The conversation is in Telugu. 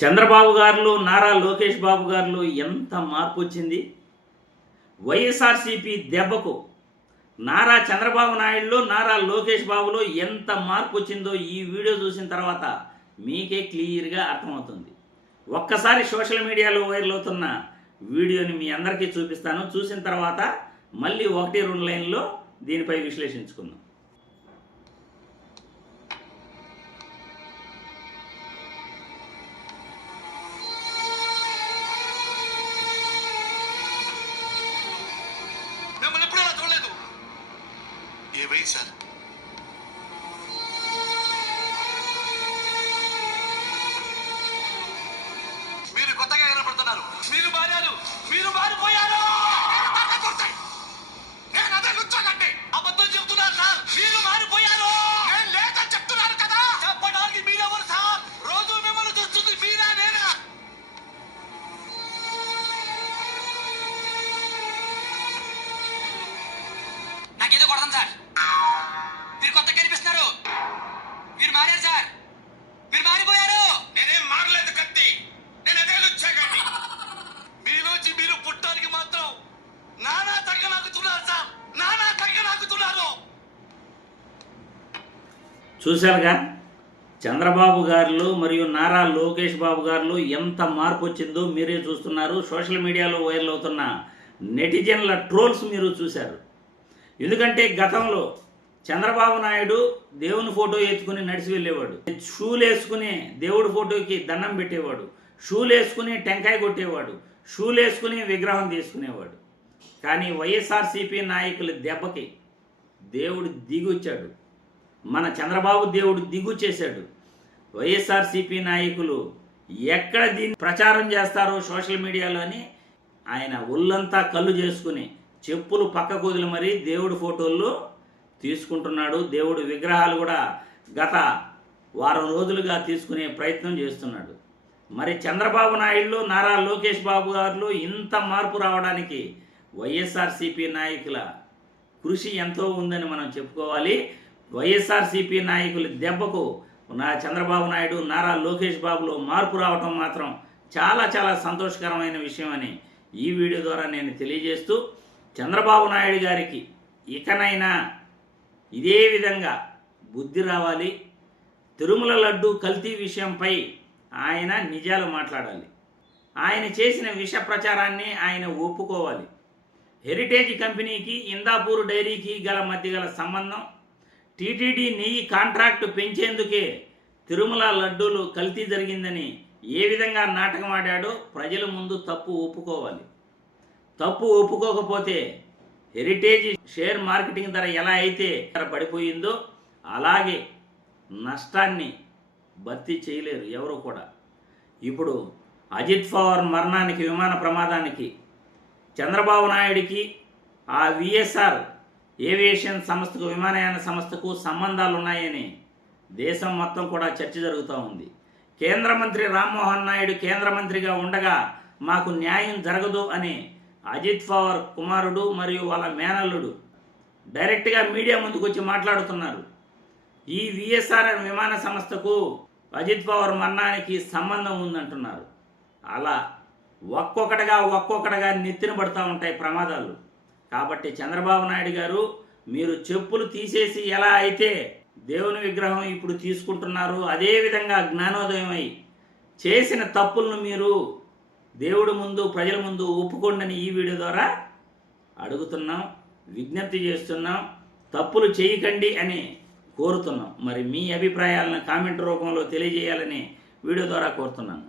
చంద్రబాబు గారిలో నారా లోకేష్ బాబు గారిలో ఎంత మార్పు వచ్చింది. వైఎస్ఆర్సీపీ దెబ్బకు నారా చంద్రబాబు నాయుడులో నారా లోకేష్ బాబులో ఎంత మార్పు వచ్చిందో ఈ వీడియో చూసిన తర్వాత మీకే క్లియర్గా అర్థమవుతుంది. ఒక్కసారి సోషల్ మీడియాలో వైరల్ అవుతున్న వీడియోని మీ అందరికీ చూపిస్తాను. చూసిన తర్వాత మళ్ళీ 1-2 లైన్లో దీనిపై విశ్లేషించుకుందాం. సార్ మీరు కొత్తగా కనపడుతున్నారు. మీరు మారారు, మీరు మారిపోయారు. నేను అదే కూర్చోకండి. అబద్ధం చెప్తున్నారు సార్. మీరు మారిపోయారు. నేను లేదని చెప్తున్నారు కదా. చెప్పడానికి మీరెవరు సార్? రోజు మిమ్మల్ని చూస్తుంది మీరా నేనా? నాకేదో కొడదాం సార్. మీరు కొత్త కనిపిస్తున్నారు. మీరు మారారు సార్. మీరు మారిపోయారు. నేనేం మారలేదు కత్తి. నేను అదే వచ్చాకండి. మీలోంచి మీరు పుట్టడానికి మాత్రం నానా తగ్గ నాకుతున్నారు సార్. నానా తగ్గ నాకుతున్నారు. చూశారుగా చంద్రబాబు గారిలో మరియు నారా లోకేష్ బాబు గారిలో ఎంత మార్పు వచ్చిందో మీరే చూస్తున్నారు. సోషల్ మీడియాలో వైరల్ అవుతున్న నెటిజన్ల ట్రోల్స్ మీరు చూశారు. ఎందుకంటే గతంలో చంద్రబాబు నాయుడు దేవుని ఫోటో ఎత్తుకుని నడిచి వెళ్ళేవాడు. షూలు వేసుకుని దేవుడి ఫోటోకి దండం పెట్టేవాడు. షూలు వేసుకుని టెంకాయ కొట్టేవాడు. షూలు వేసుకుని విగ్రహం తీసుకునేవాడు. కానీ వైఎస్ఆర్సీపీ నాయకుల దెబ్బకి దేవుడు దిగొచ్చాడు. మన చంద్రబాబు దేవుడు దిగుచ్చేశాడు. వైఎస్ఆర్సీపీ నాయకులు ఎక్కడ దీన్ని ప్రచారం చేస్తారో సోషల్ మీడియాలో అని ఆయన ఒళ్ళంతా కళ్ళు చేసుకుని చెప్పులు పక్కకు వదిలి మరీ దేవుడి ఫోటోల్లో తీసుకుంటున్నాడు. దేవుడి విగ్రహాలు కూడా గత వారం రోజులుగా తీసుకునే ప్రయత్నం చేస్తున్నాడు. మరి చంద్రబాబు నాయుడులో నారా లోకేష్ బాబు గారిలో ఇంత మార్పు రావడానికి వైఎస్ఆర్సీపీ నాయకుల కృషి ఎంతో ఉందని మనం చెప్పుకోవాలి. వైఎస్ఆర్సీపీ నాయకుల దెబ్బకు నా చంద్రబాబు నాయుడు నారా లోకేష్ బాబులో మార్పు రావటం మాత్రం చాలా చాలా సంతోషకరమైన విషయం అని ఈ వీడియో ద్వారా నేను తెలియజేస్తూ, చంద్రబాబు నాయుడు గారికి ఇకనైనా ఇదే విధంగా బుద్ధి రావాలి. తిరుమల లడ్డు కల్తీ విషయంపై ఆయన నిజాలు మాట్లాడాలి. ఆయన చేసిన విష ప్రచారాన్ని ఆయన ఒప్పుకోవాలి. హెరిటేజ్ కంపెనీకి ఇందాపూర్ డైరీకి మధ్య గల సంబంధం, టీటీడీ నెయ్యి కాంట్రాక్టు పెంచేందుకే తిరుమల లడ్డూలు కల్తీ జరిగిందని ఏ విధంగా నాటకం ఆడాడో ప్రజల ముందు తప్పు ఒప్పుకోవాలి. తప్పు ఒప్పుకోకపోతే హెరిటేజ్ షేర్ మార్కెటింగ్ ధర ఎలా అయితే పడిపోయిందో అలాగే నష్టాన్ని భర్తీ చేయలేరు ఎవరు కూడా. ఇప్పుడు అజిత్ పవార్ మరణానికి, విమాన ప్రమాదానికి చంద్రబాబు నాయుడికి ఆ విఎస్ఆర్ ఏవియేషన్ సంస్థకు, విమానయాన సంస్థకు సంబంధాలు ఉన్నాయని దేశం మొత్తం కూడా చర్చ జరుగుతూ ఉంది. కేంద్ర మంత్రి రామ్మోహన్ నాయుడు కేంద్ర మంత్రిగా ఉండగా మాకు న్యాయం జరగదు అని అజిత్ పవార్ కుమారుడు మరియు వాళ్ళ మేనల్లుడు డైరెక్ట్గా మీడియా ముందుకు వచ్చి మాట్లాడుతున్నారు. ఈ విఎస్ఆర్ విమాన సంస్థకు అజిత్ పవార్ మరణానికి సంబంధం ఉందంటున్నారు. అలా ఒక్కొక్కటిగా నెత్తిన పడుతూ ఉంటాయి ప్రమాదాలు. కాబట్టి చంద్రబాబు నాయుడు గారు, మీరు చెప్పులు తీసేసి ఎలా అయితే దేవుని విగ్రహం ఇప్పుడు తీసుకుంటున్నారు, అదేవిధంగా జ్ఞానోదయమై చేసిన తప్పులను మీరు దేవుడి ముందు, ప్రజల ముందు ఒప్పుకోండి ఈ వీడియో ద్వారా అడుగుతున్నాం, విజ్ఞప్తి చేస్తున్నాం. తప్పులు చేయకండి అని కోరుతున్నాం. మరి మీ అభిప్రాయాలను కామెంట్ రూపంలో తెలియజేయాలని వీడియో ద్వారా కోరుతున్నాను.